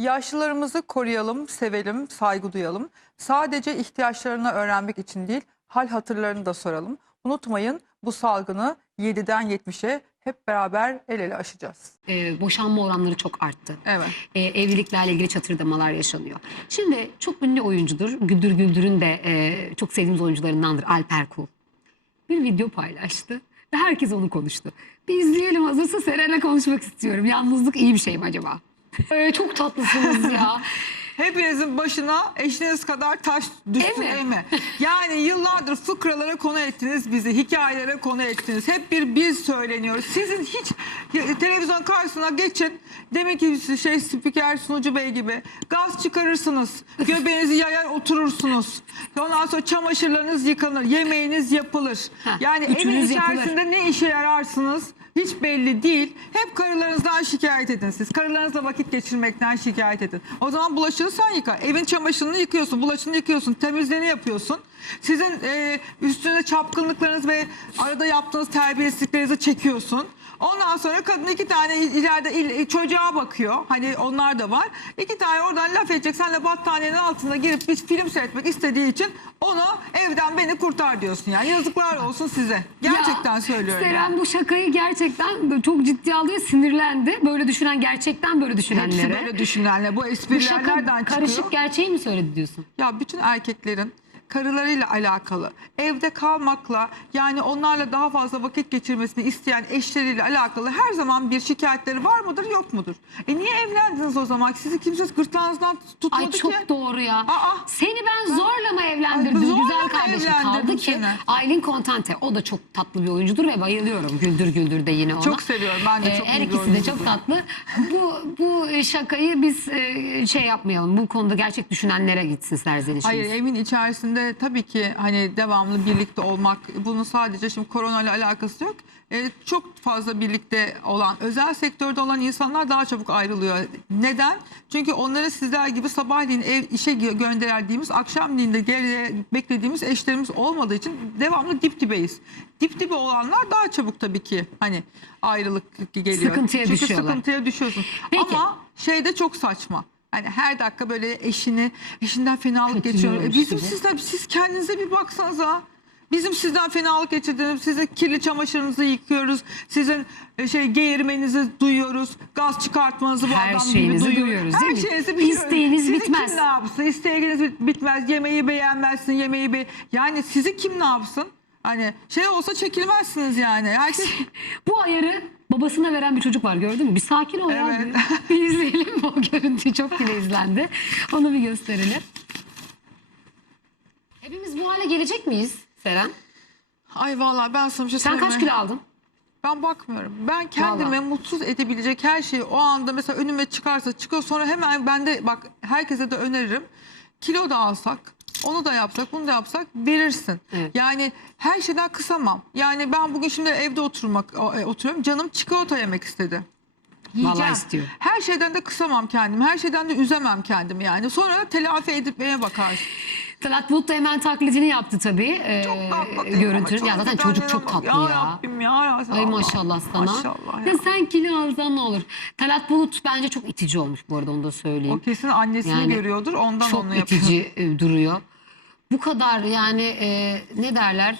Yaşlılarımızı koruyalım, sevelim, saygı duyalım. Sadece ihtiyaçlarını öğrenmek için değil, hal hatırlarını da soralım. Unutmayın bu salgını 7'den 70'e hep beraber el ele aşacağız. Ee, boşanma oranları çok arttı. Evet. Ee, evliliklerle ilgili çatırdamalar yaşanıyor. Şimdi çok ünlü oyuncudur. Güldür Güldür'ün de e, çok sevdiğimiz oyuncularındandır Alper Kul. Bir video paylaştı ve herkes onu konuştu. Bir izleyelim hazırsa Seren'le konuşmak istiyorum. Yalnızlık iyi bir şey mi acaba? Ee, çok tatlısınız ya. Hepinizin başına eşiniz kadar taş düşsün Değil mi? Yani yıllardır fıkralara konu ettiniz bizi, hikayelere konu ettiniz. Hep bir biz söyleniyoruz. Sizin hiç televizyon karşısına geçin. Demek ki şey spiker sunucu bey gibi gaz çıkarırsınız. Göbeğinizi yayar oturursunuz. Ondan sonra çamaşırlarınız yıkanır, yemeğiniz yapılır. Heh, yani evin üçünüz yapılır. içerisinde ne işe yararsınız? Hiç belli değil. Hep karılarınızdan şikayet edin siz. Karılarınızla vakit geçirmekten şikayet edin. O zaman bulaşığı sen yıka. Evin çamaşırını yıkıyorsun, bulaşığını yıkıyorsun, temizliğini yapıyorsun. Sizin e, üstüne çapkınlıklarınız ve arada yaptığınız terbiyesizliklerinizi çekiyorsun. Ondan sonra kadın iki tane ileride il- çocuğa bakıyor. Hani onlar da var. İki tane oradan laf edecek. Senle battaniyenin altında girip bir film seyretmek istediği için onu evden beni kurtar diyorsun yani. Yazıklar olsun size. Gerçekten Ya, söylüyorum. Seren yani. bu şakayı gerçekten çok ciddi alıyor, sinirlendi. Böyle düşünen gerçekten böyle Hepsi düşünenlere. böyle düşünenler. Bu Bu espriler şaka nereden karışık çıkıyor? gerçeği mi söyledi diyorsun? Ya bütün erkeklerin karılarıyla alakalı, evde kalmakla yani onlarla daha fazla vakit geçirmesini isteyen eşleriyle alakalı her zaman bir şikayetleri var mıdır yok mudur? E niye evlendiniz o zaman? Sizi kimse gırtlağınızdan tutmadı Ay ki. çok doğru ya. Aa. Seni ben zorla mı evlendirdim zorla güzel kardeşim? Kaldı ki seni? Aylin Kontante o da çok tatlı bir oyuncudur ve bayılıyorum. Güldür Güldür de yine ona. Çok seviyorum. Ben de Ee, çok Her iyi bir ikisi de çok tatlı. Bu bu şakayı biz e, şey yapmayalım. Bu konuda gerçek düşünenlere gitsin serzenişimiz. Hayır evin içerisinde tabii ki hani devamlı birlikte olmak bunun sadece şimdi korona ile alakası yok. E, çok fazla birlikte olan özel sektörde olan insanlar daha çabuk ayrılıyor. Neden? Çünkü onları sizler gibi sabahleyin ev işe gö- gönderdiğimiz akşamleyin de geriye beklediğimiz eşlerimiz olmadığı için devamlı dip dibeyiz. Dip dibe olanlar daha çabuk tabii ki hani ayrılık geliyor. Sıkıntıya Çünkü düşüyorlar. sıkıntıya düşüyorsun. Peki. Ama şey de çok saçma. Hani her dakika böyle eşini, eşinden fenalık geçiyor. E bizim gibi. sizden, siz kendinize bir baksanıza. Bizim sizden fenalık geçirdiğiniz, sizin kirli çamaşırınızı yıkıyoruz. Sizin e, şey geğirmenizi duyuyoruz. Gaz çıkartmanızı bu Her adam gibi şeyinizi duyuyoruz. duyuyoruz, Her değil mi? şeyinizi biliyoruz. İsteğiniz Sizi bitmez. kim ne yapsın? İsteğiniz bit- bitmez. Yemeği beğenmezsin, yemeği be... Yani sizi kim ne yapsın? Hani şey olsa çekilmezsiniz yani. Herkes Bu ayarı babasına veren bir çocuk var gördün mü? Bir sakin ol. Evet. Bir, bir izleyelim o görüntüyü? Çok bile izlendi. Onu bir gösterelim. Hepimiz bu hale gelecek miyiz Seren? Ay vallahi ben sana bir şey Sen kaç kilo aldın? Ben bakmıyorum. Ben kendime Vallahi. mutsuz edebilecek her şeyi o anda mesela önüme çıkarsa çıkıyor sonra hemen ben de bak herkese de öneririm. Kilo da alsak, onu da yapsak, bunu da yapsak verirsin. Evet. Yani her şeyden kısamam. Yani ben bugün şimdi evde oturmak o- e, oturuyorum. Canım çikolata yemek istedi. Yiyeceğim. istiyor. Her şeyden de kısamam kendimi. Her şeyden de üzemem kendimi yani. Sonra telafi edip beye bakarsın. Talat Bulut da hemen taklidini yaptı tabii. Ee, Çok tatlı görüntünün. Ya zaten çocuk çok tatlı ya. Ya Rabbim ya. ya Ay Allah. maşallah sana. Maşallah Ya ya. sen kilo alsan ne olur? Talat Bulut bence çok itici olmuş bu arada onu da O söyleyeyim. kesin annesini Yani görüyordur ondan çok onu yapıyor. itici e, duruyor. Bu kadar yani e, ne derler?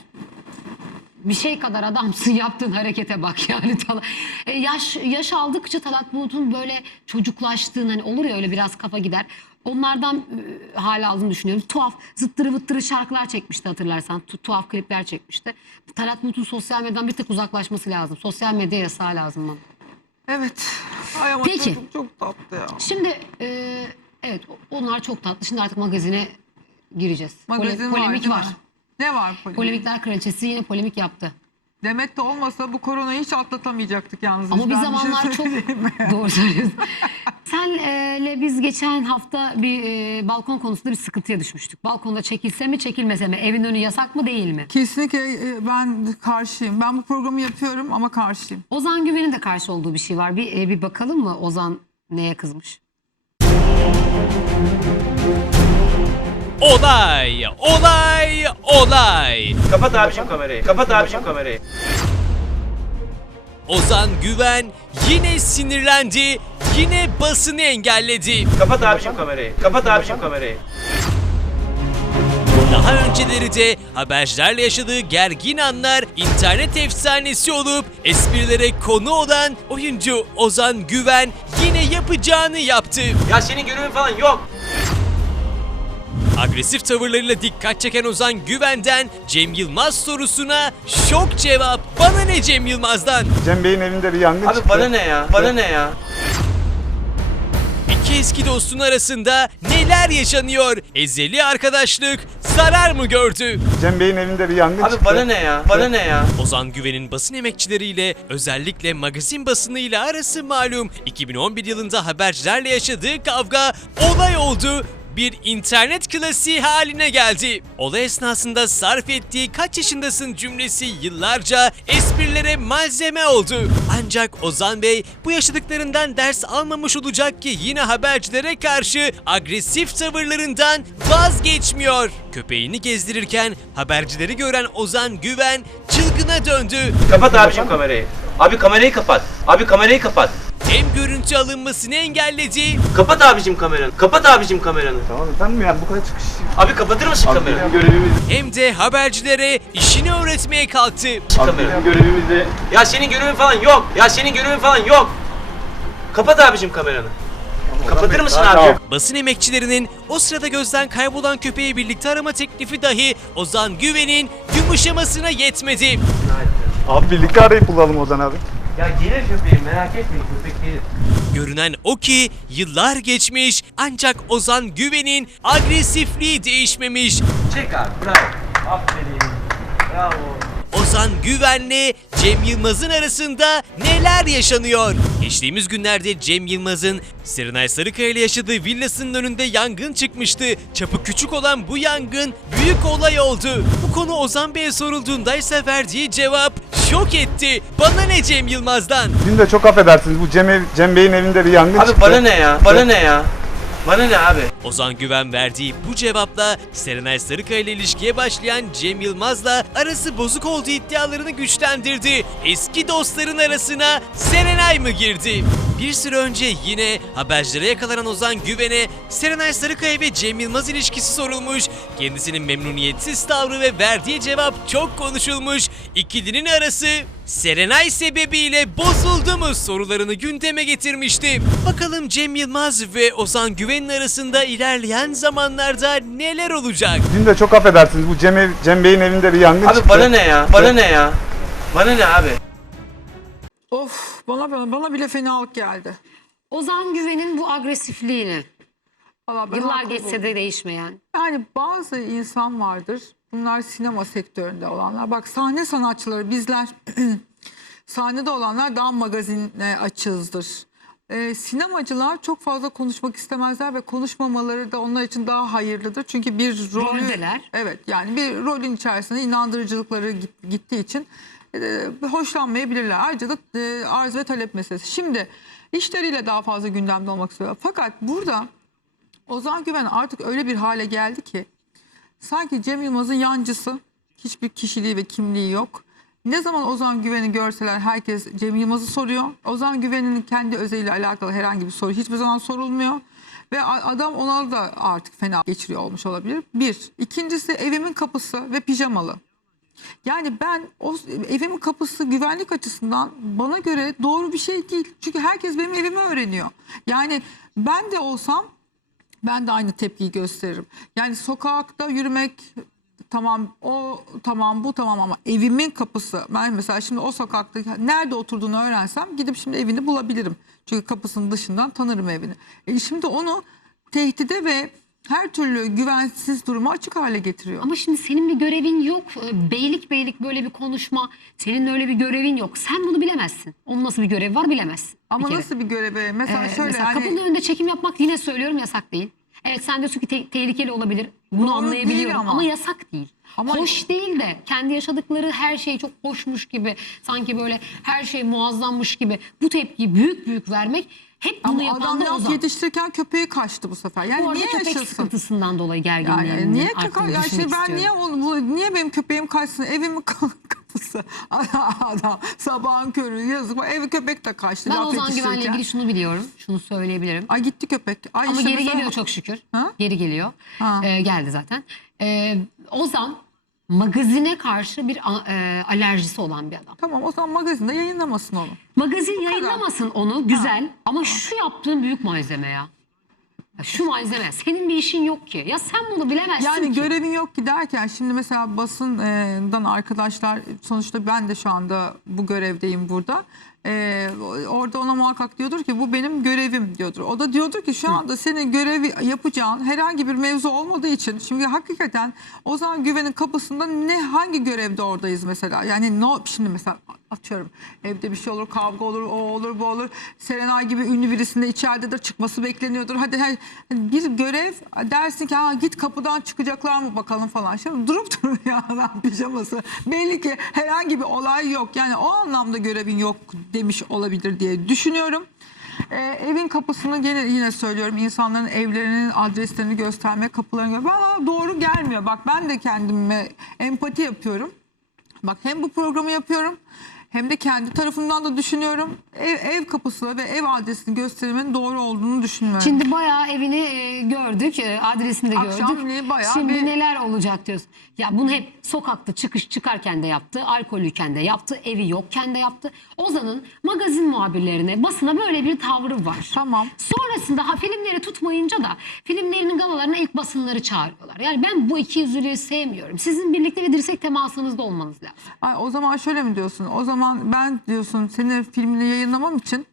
Bir şey kadar adamsın yaptığın harekete bak yani. Talat. E, yaş yaş aldıkça Talat Bulut'un böyle çocuklaştığın hani olur ya öyle biraz kafa gider. Onlardan e, hal aldığını düşünüyorum. Tuhaf zıttırı vıttırı şarkılar çekmişti hatırlarsan. Tu- tuhaf klipler çekmişti. Talat Bulut'un sosyal medyadan bir tek uzaklaşması lazım. Sosyal medya yasağı lazım bana. Evet. Ay ama Peki. çocuk çok tatlı ya. Şimdi e, evet onlar çok tatlı. Şimdi artık magazine gireceğiz. Pole- Magazin var polemik değil var. mi? Ne var polemik? Polemikler kraliçesi yine polemik yaptı. Demet de olmasa bu koronayı hiç atlatamayacaktık yalnız. Ama biz. bir Ben zamanlar şey çok söyleyeyim mi? doğru söylüyorsun. Senle biz geçen hafta bir e, balkon konusunda bir sıkıntıya düşmüştük. Balkonda çekilse mi çekilmese mi? Evin önü yasak mı değil mi? Kesinlikle e, ben karşıyım. Ben bu programı yapıyorum ama karşıyım. Ozan Güven'in de karşı olduğu bir şey var. Bir, e, bir bakalım mı Ozan neye kızmış? Olay, olay, olay. Kapat abicim kamerayı. Kapat abicim kamerayı. Ozan Güven yine sinirlendi, yine basını engelledi. Kapat abicim kamerayı. Kapat abicim kamerayı. Daha önceleri de habercilerle yaşadığı gergin anlar internet efsanesi olup esprilere konu olan oyuncu Ozan Güven yine yapacağını yaptı. Ya senin görevin falan yok. Agresif tavırlarıyla dikkat çeken Ozan Güven'den Cem Yılmaz sorusuna şok cevap. Bana ne Cem Yılmaz'dan? Cem Bey'in evinde bir yangın Abi çıktı. bana ne ya? Bana ne ya? İki eski dostun arasında neler yaşanıyor? Ezeli arkadaşlık zarar mı gördü? Cem Bey'in evinde bir yangın Abi çıktı. bana ne ya? Bana ne ya? Ozan Güven'in basın emekçileriyle özellikle magazin basınıyla arası malum. 2011 yılında habercilerle yaşadığı kavga olay oldu. Bir internet klasiği haline geldi. Olay esnasında sarf ettiği kaç yaşındasın cümlesi yıllarca esprilere malzeme oldu. Ancak Ozan Bey bu yaşadıklarından ders almamış olacak ki yine habercilere karşı agresif tavırlarından vazgeçmiyor. Köpeğini gezdirirken habercileri gören Ozan Güven çılgına döndü. Kapat abicim kamerayı. Abi kamerayı kapat. Abi kamerayı kapat. Hem görüntü alınmasını engelledi Kapat abicim kameranı. Kapat abicim kameranı. Tamam efendim yani bu kadar çıkış. Abi kapatır mısın Abi kamerayı? bizim görevimiz, hem de habercilere işini öğretmeye kalktı. abi Kamerayı. bizim görevimiz de Ya senin görevin falan yok. Ya senin görevin falan yok. Kapat abicim kameranı. Kapatır mısın Tamam. abi? Basın emekçilerinin o sırada gözden kaybolan köpeği birlikte arama teklifi dahi Ozan Güven'in yumuşamasına yetmedi. Abi birlikte arayıp bulalım Ozan abi. Ya gelir köpeğim merak etmeyin köpek gelir. Görünen o ki yıllar geçmiş ancak Ozan Güven'in agresifliği değişmemiş. Çek abi bravo. Aferin. Bravo. Ozan Güven'le Cem Yılmaz'ın arasında neler yaşanıyor? Geçtiğimiz günlerde Cem Yılmaz'ın Serenay Sarıkaya ile yaşadığı villasının önünde yangın çıkmıştı. Çapı küçük olan bu yangın büyük olay oldu. Bu konu Ozan Bey'e sorulduğunda ise verdiği cevap şok etti. Bana ne Cem Yılmaz'dan? Dün de çok affedersiniz bu Cem, ev, Cem Bey'in evinde bir yangın Abi çıktı. bana ne ya? Bana ne ya? Bana ne abi? Ozan Güven verdiği bu cevapla Serenay Sarıkaya ile ilişkiye başlayan Cem Yılmaz'la arası bozuk olduğu iddialarını güçlendirdi. Eski dostların arasına Serenay mı girdi? Bir süre önce yine habercilere yakalanan Ozan Güven'e Serenay Sarıkaya ve Cem Yılmaz ilişkisi sorulmuş. Kendisinin memnuniyetsiz tavrı ve verdiği cevap çok konuşulmuş. İkilinin arası Serenay sebebiyle bozuldu mu sorularını gündeme getirmişti. Bakalım Cem Yılmaz ve Ozan Güven'in arasında ilerleyen zamanlarda neler olacak? Dün de çok affedersiniz bu Cem, ev, Cem Bey'in evinde bir yangın Abi çıktı. bana ne ya? Bana ne ya? Bana ne abi? Of bana bana, bana bile fenalık geldi. Ozan Güven'in bu agresifliğini Vallahi ben yıllar haklı geçse buldum. de değişmeyen. Yani bazı insan vardır. Bunlar sinema sektöründe olanlar. Bak sahne sanatçıları bizler sahnede olanlar daha magazine açığızdır. Ee, sinemacılar çok fazla konuşmak istemezler ve konuşmamaları da onlar için daha hayırlıdır. Çünkü bir rolü Roldeler. evet yani bir rolün içerisinde inandırıcılıkları git- gittiği için e, hoşlanmayabilirler. Ayrıca da e, arz ve talep meselesi. Şimdi işleriyle daha fazla gündemde olmak istiyor. Fakat burada Ozan Güven artık öyle bir hale geldi ki sanki Cem Yılmaz'ın yancısı hiçbir kişiliği ve kimliği yok. Ne zaman Ozan Güven'i görseler herkes Cem Yılmaz'ı soruyor. Ozan Güven'in kendi özeliyle alakalı herhangi bir soru hiçbir zaman sorulmuyor. Ve adam ona da artık fena geçiriyor olmuş olabilir. Bir. İkincisi evimin kapısı ve pijamalı. Yani ben o evimin kapısı güvenlik açısından bana göre doğru bir şey değil. Çünkü herkes benim evimi öğreniyor. Yani ben de olsam ben de aynı tepkiyi gösteririm. Yani sokakta yürümek tamam o tamam bu tamam ama evimin kapısı ben mesela şimdi o sokakta nerede oturduğunu öğrensem gidip şimdi evini bulabilirim. Çünkü kapısının dışından tanırım evini. E şimdi onu tehdide ve her türlü güvensiz duruma açık hale getiriyor. Ama şimdi senin bir görevin yok. Ee, Beylik beylik böyle bir konuşma. Senin öyle bir görevin yok. Sen bunu bilemezsin. Onun nasıl bir görevi var bilemezsin. bir Ama kere. nasıl bir göreve? Mesela Ee, şöyle mesela hani kapının önünde çekim yapmak yine söylüyorum yasak değil. Evet sen diyorsun ki te- tehlikeli olabilir. Bunu Doğru anlayabiliyorum ama. ama. yasak değil. Ama- Hoş değil de kendi yaşadıkları her şey çok hoşmuş gibi sanki böyle her şey muazzammış gibi bu tepkiyi büyük büyük vermek Hep bunu Ama yapan adam da laf Ozan. yetiştirirken köpeği kaçtı bu sefer. Yani Bu arada niye köpek yaşasın? sıkıntısından dolayı gerginliğinin Yani niye arttığını köpek ya şimdi ben istiyorum. niye bu- niye benim köpeğim kaçsın evimin kapısı adam sabahın körü yazık evi köpek de kaçtı Ben laf Ozan Güven'le ilgili şunu biliyorum. Şunu söyleyebilirim. Ay gitti köpek. Ay Ama işte geri mesela- geliyor çok şükür. Ha? Geri geliyor. Ha. Ee, geldi zaten. Ee, Ozan magazine karşı bir e, alerjisi olan bir adam. Tamam o zaman magazinde yayınlamasın onu. Magazin yayınlamasın onu güzel ama şu yaptığın büyük malzeme ya. Ya Şu malzeme. Senin bir işin yok ki. Ya sen bunu bilemezsin Yani ki. görevin yok ki derken şimdi mesela basından arkadaşlar sonuçta ben de şu anda bu görevdeyim burada. Ee, orada ona muhakkak diyordur ki bu benim görevim diyordur. O da diyordur ki şu anda senin görevi yapacağın herhangi bir mevzu olmadığı için şimdi hakikaten o zaman güvenin kapısında ne hangi görevde oradayız mesela? Yani no şimdi mesela atıyorum evde bir şey olur kavga olur o olur bu olur. Serenay gibi ünlü birisinde içeridedir çıkması bekleniyordur. Hadi her bir görev dersin ki ha git kapıdan çıkacaklar mı bakalım falan. Şimdi durup duruyor adam pijaması. Belli ki herhangi bir olay yok. Yani o anlamda görevin yok demiş olabilir diye düşünüyorum. Ee, evin kapısını gene yine söylüyorum insanların evlerinin adreslerini gösterme kapılarını gö- bana doğru gelmiyor. Bak ben de kendime empati yapıyorum. Bak hem bu programı yapıyorum hem de kendi tarafımdan da düşünüyorum. Ev, ev kapısı ve ev adresini göstermenin doğru olduğunu düşünmüyorum. Şimdi bayağı evini e, gördük, e, adresini de Akşamleyin gördük. bayağı Şimdi bir- neler olacak diyorsun. Ya bunu hep sokakta çıkış çıkarken de yaptı, alkollüyken de yaptı, evi yokken de yaptı. Ozan'ın magazin muhabirlerine, basına böyle bir tavrı var. Tamam. Sonrasında ha filmleri tutmayınca da filmlerinin galalarına ilk basınları çağırıyorlar. Yani ben bu iki yüzlülüğü sevmiyorum. Sizin birlikte ve dirsek temasınızda olmanız lazım. Ay, o zaman şöyle mi diyorsun? O zaman ben diyorsun senin filmini yayınlamam için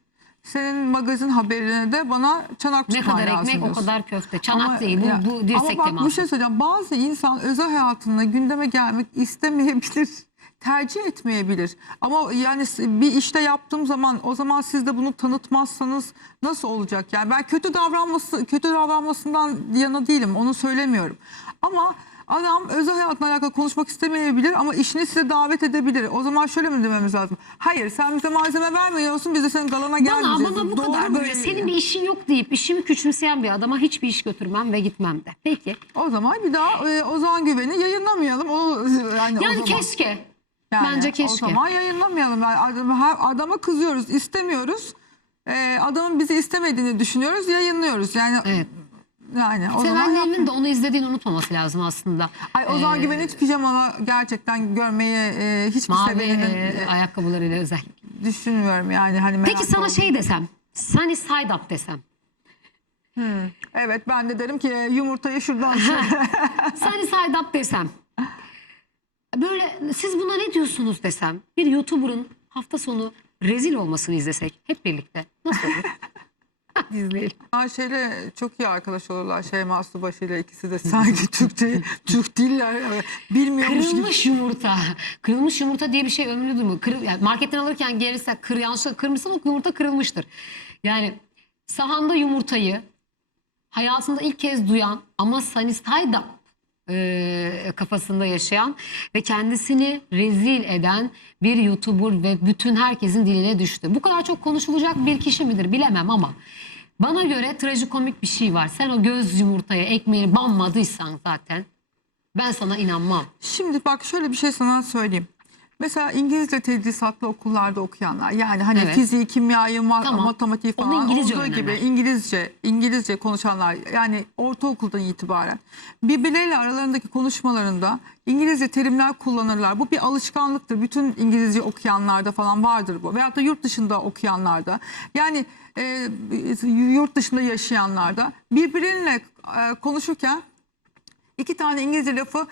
senin magazin haberine de bana çanak Ne tutman kadar lazım ekmek o diyorsun. kadar köfte. Çanak Ama değil bu, ya- bu dirsek Ama bak teması. bir şey söyleyeceğim. Bazı insan özel hayatında gündeme gelmek istemeyebilir. Tercih etmeyebilir. Ama yani bir işte yaptığım zaman o zaman siz de bunu tanıtmazsanız nasıl olacak? Yani ben kötü davranması kötü davranmasından yana değilim. Onu söylemiyorum. Ama adam özel hayatla alakalı konuşmak istemeyebilir ama işini size davet edebilir. O zaman şöyle mi dememiz lazım? Hayır sen bize malzeme vermiyorsun biz de senin galana Bana, gelmeyeceğiz. bana bu Doğru kadar böyle mi? senin bir işin yok deyip işimi küçümseyen bir adama hiçbir iş götürmem ve gitmem de. Peki. O zaman bir daha e, Ozan Güven'i yayınlamayalım. O yani, o Yani zaman. keşke. Yani Bence O keşke. zaman yayınlamayalım. Yani adama, kızıyoruz, istemiyoruz. E, adamın bizi istemediğini düşünüyoruz, yayınlıyoruz. Yani Evet. Yani o zaman Sevenlerinin yapma. de onu izlediğini unutmaması lazım aslında. Ay Ozan Ee, Güven'i hiç pijamalı gerçekten görmeye e, hiçbir Mavi seveninin e, e, ayakkabılarıyla özel. düşünmüyorum yani. Hani Peki sana oldum. şey desem. Sunny side up desem. Evet ben de derim ki yumurtayı şuradan Sunny side up desem. Böyle siz buna ne diyorsunuz desem. Bir YouTuber'ın hafta sonu rezil olmasını izlesek hep birlikte. Nasıl olur? İzleyelim. Ayşe'yle çok iyi arkadaş olurlar. Şeyma Subaşı ile ikisi de sanki Türkçe, Türk diller. Bilmiyormuş gibi. Kırılmış yumurta. Kırılmış yumurta diye bir şey ömrünü duymuyor. Kırıl, yani marketten alırken gelirse kır, yanlışlıkla kırmışsan o yumurta kırılmıştır. Yani sahanda yumurtayı hayatında ilk kez duyan ama up e, kafasında yaşayan ve kendisini rezil eden bir YouTuber ve bütün herkesin diline düştü. Bu kadar çok konuşulacak bir kişi midir bilemem ama bana göre trajikomik bir şey var. Sen o göz yumurtaya ekmeğini banmadıysan zaten ben sana inanmam. Şimdi bak şöyle bir şey sana söyleyeyim. Mesela İngilizce tedrisatlı okullarda okuyanlar yani hani Evet. fiziği, kimyayı, ma- Tamam. matematiği Onu falan İngilizce olduğu gibi öğrenenler. İngilizce İngilizce konuşanlar yani ortaokuldan itibaren birbirleriyle aralarındaki konuşmalarında İngilizce terimler kullanırlar. Bu bir alışkanlıktır. Bütün İngilizce okuyanlarda falan vardır bu. Veyahut da yurt dışında okuyanlarda. Yani e, yurt dışında yaşayanlarda birbirleriyle e, konuşurken iki tane İngilizce lafı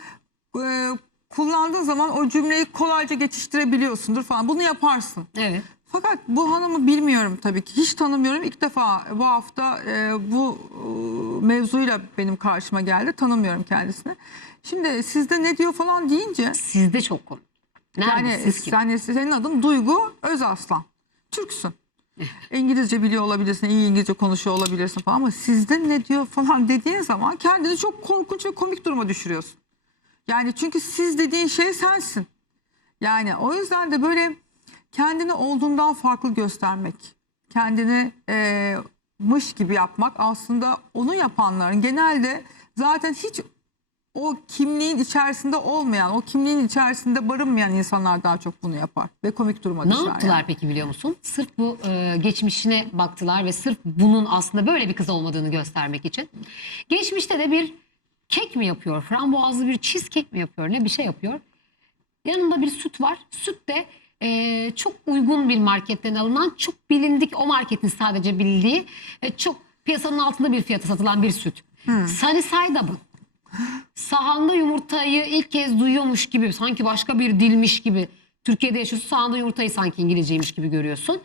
e, kullandığın zaman o cümleyi kolayca geçiştirebiliyorsundur falan. Bunu yaparsın. Evet. Fakat bu hanımı bilmiyorum tabii ki. Hiç tanımıyorum. İlk defa bu hafta e, bu e, mevzuyla benim karşıma geldi. Tanımıyorum kendisini. Şimdi sizde ne diyor falan deyince Sizde çok. Nerede yani siz kim? yani senin adın Duygu Özaslan. Türksün. İngilizce biliyor olabilirsin, iyi İngilizce konuşuyor olabilirsin falan ama sizde ne diyor falan dediğin zaman kendini çok korkunç ve komik duruma düşürüyorsun. Yani çünkü siz dediğin şey sensin. Yani o yüzden de böyle kendini olduğundan farklı göstermek, kendini e, mış gibi yapmak aslında onu yapanların genelde zaten hiç o kimliğin içerisinde olmayan, o kimliğin içerisinde barınmayan insanlar daha çok bunu yapar ve komik duruma Ne düşer. yaptılar yani. peki biliyor musun? Sırf bu e, geçmişine baktılar ve sırf bunun aslında böyle bir kız olmadığını göstermek için. Geçmişte de bir kek mi yapıyor? Frambuazlı bir cheesecake mi yapıyor? Ne bir şey yapıyor. Yanında bir süt var. Süt de e, çok uygun bir marketten alınan, çok bilindik o marketin sadece bildiği, e, çok piyasanın altında bir fiyata satılan bir süt. Sunny Side Up'ın sahanda yumurtayı ilk kez duyuyormuş gibi sanki başka bir dilmiş gibi Türkiye'de yaşıyorsun sahanda yumurtayı sanki İngilizceymiş gibi görüyorsun.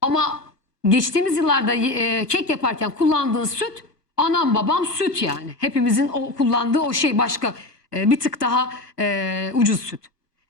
Ama geçtiğimiz yıllarda e, kek yaparken kullandığın süt anam babam süt yani. Hepimizin o kullandığı o şey başka e, bir tık daha e, ucuz süt.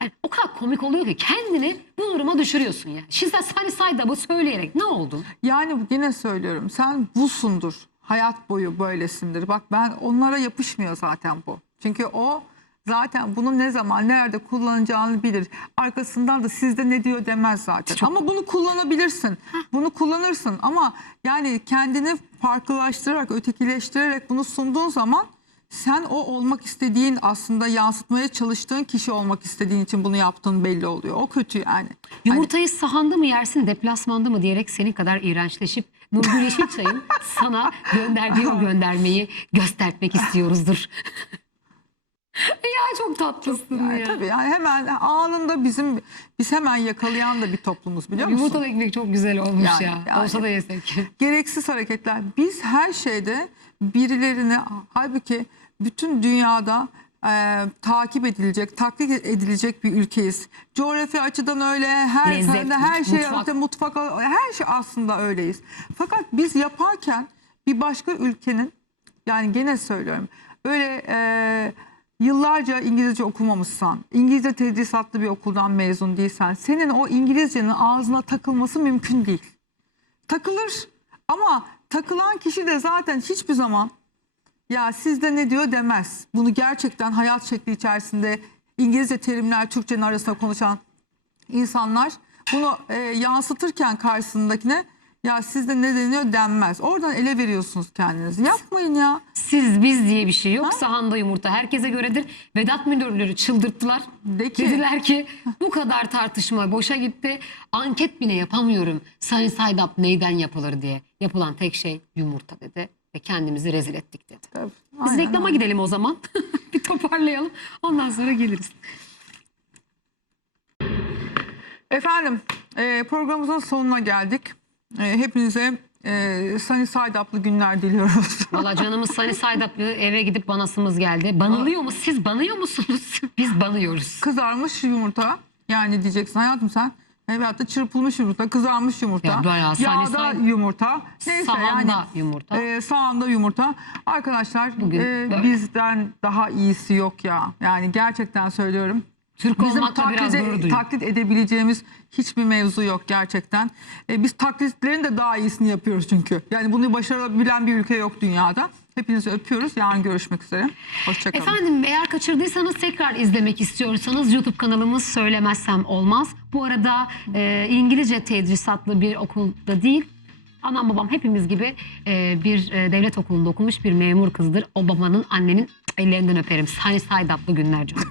Yani o kadar komik oluyor ki kendini bu duruma düşürüyorsun yani. Şimdi sen Sunny Side Up'ı söyleyerek ne oldun? Yani yine söylüyorum sen busundur. Hayat boyu böylesindir. Bak ben onlara yapışmıyor zaten bu. Çünkü o zaten bunu ne zaman nerede kullanacağını bilir. Arkasından da sizde ne diyor demez zaten. Çok- Ama bunu kullanabilirsin. Bunu kullanırsın ama yani kendini farklılaştırarak, ötekileştirerek bunu sunduğun zaman sen o olmak istediğin aslında yansıtmaya çalıştığın kişi olmak istediğin için bunu yaptığın belli oluyor. O kötü yani. Yumurtayı sahanda mı yersin deplasmanda mı diyerek senin kadar iğrençleşip Nurgül Yeşilçay'ın sana gönderdiği o göndermeyi göstermek istiyoruzdur. ya çok tatlısın Yani ya. tabii yani hemen anında bizim biz hemen yakalayan da bir toplumuz biliyor musun? Yumurtalı ekmek çok güzel olmuş Yani, ya. yani. Olsa da yesek. Gereksiz hareketler. Biz her şeyde birilerini halbuki bütün dünyada e, takip edilecek, taklit edilecek bir ülkeyiz. Coğrafi açıdan öyle, her Lezzet, sende her şey mutfak. mutfak her şey aslında öyleyiz. Fakat biz yaparken bir başka ülkenin yani gene söylüyorum öyle e, yıllarca İngilizce okumamışsan, İngilizce tedrisatlı bir okuldan mezun değilsen senin o İngilizcenin ağzına takılması mümkün değil. Takılır ama takılan kişi de zaten hiçbir zaman ya sizde ne diyor demez. Bunu gerçekten hayat şekli içerisinde İngilizce terimler Türkçenin arasında konuşan insanlar bunu e, yansıtırken karşısındakine ya sizde ne deniyor denmez. Oradan ele veriyorsunuz kendinizi. Yapmayın ya. Siz biz diye bir şey yok. Sahanda yumurta herkese göredir. Vedat Milor'ları çıldırttılar. De ki- Dediler ki bu kadar tartışma boşa gitti. Anket bile yapamıyorum. Side Up neyden yapılır diye. Yapılan tek şey yumurta dedi. Ve kendimizi rezil ettik dedi. Tabii, Biz aynen reklama öyle. gidelim o zaman. bir toparlayalım. Ondan sonra geliriz. Efendim e, programımızın sonuna geldik. E, hepinize e, sunny side up'lı günler diliyoruz. Valla canımız Sunny Side Up eve gidip banasımız geldi. Banılıyor mu? Siz banıyor musunuz? Biz banıyoruz. kızarmış yumurta yani diyeceksin hayatım sen veyahut da çırpılmış yumurta, kızarmış yumurta, Ya bayağı yağda sani- yumurta, neyse Sahanda yani yumurta. e, sağında yumurta. Arkadaşlar Bugün e, böyle. bizden daha iyisi yok ya. Yani gerçekten söylüyorum. Türk Bizim olmakla biraz taklide- gurur duyuyorum. taklit edebileceğimiz hiçbir mevzu yok gerçekten. E, biz taklitlerin de daha iyisini yapıyoruz çünkü. Yani bunu başarabilen bir ülke yok dünyada. Hepinizi öpüyoruz. Yarın görüşmek üzere. Hoşçakalın. Efendim eğer kaçırdıysanız tekrar izlemek istiyorsanız YouTube kanalımız Söylemezsem Olmaz. Bu arada e, İngilizce tedrisatlı bir okulda değil. Anam babam hepimiz gibi e, bir e, devlet okulunda okumuş bir memur kızdır. O babanın annenin ellerinden öperim. Side up'lı günler canım.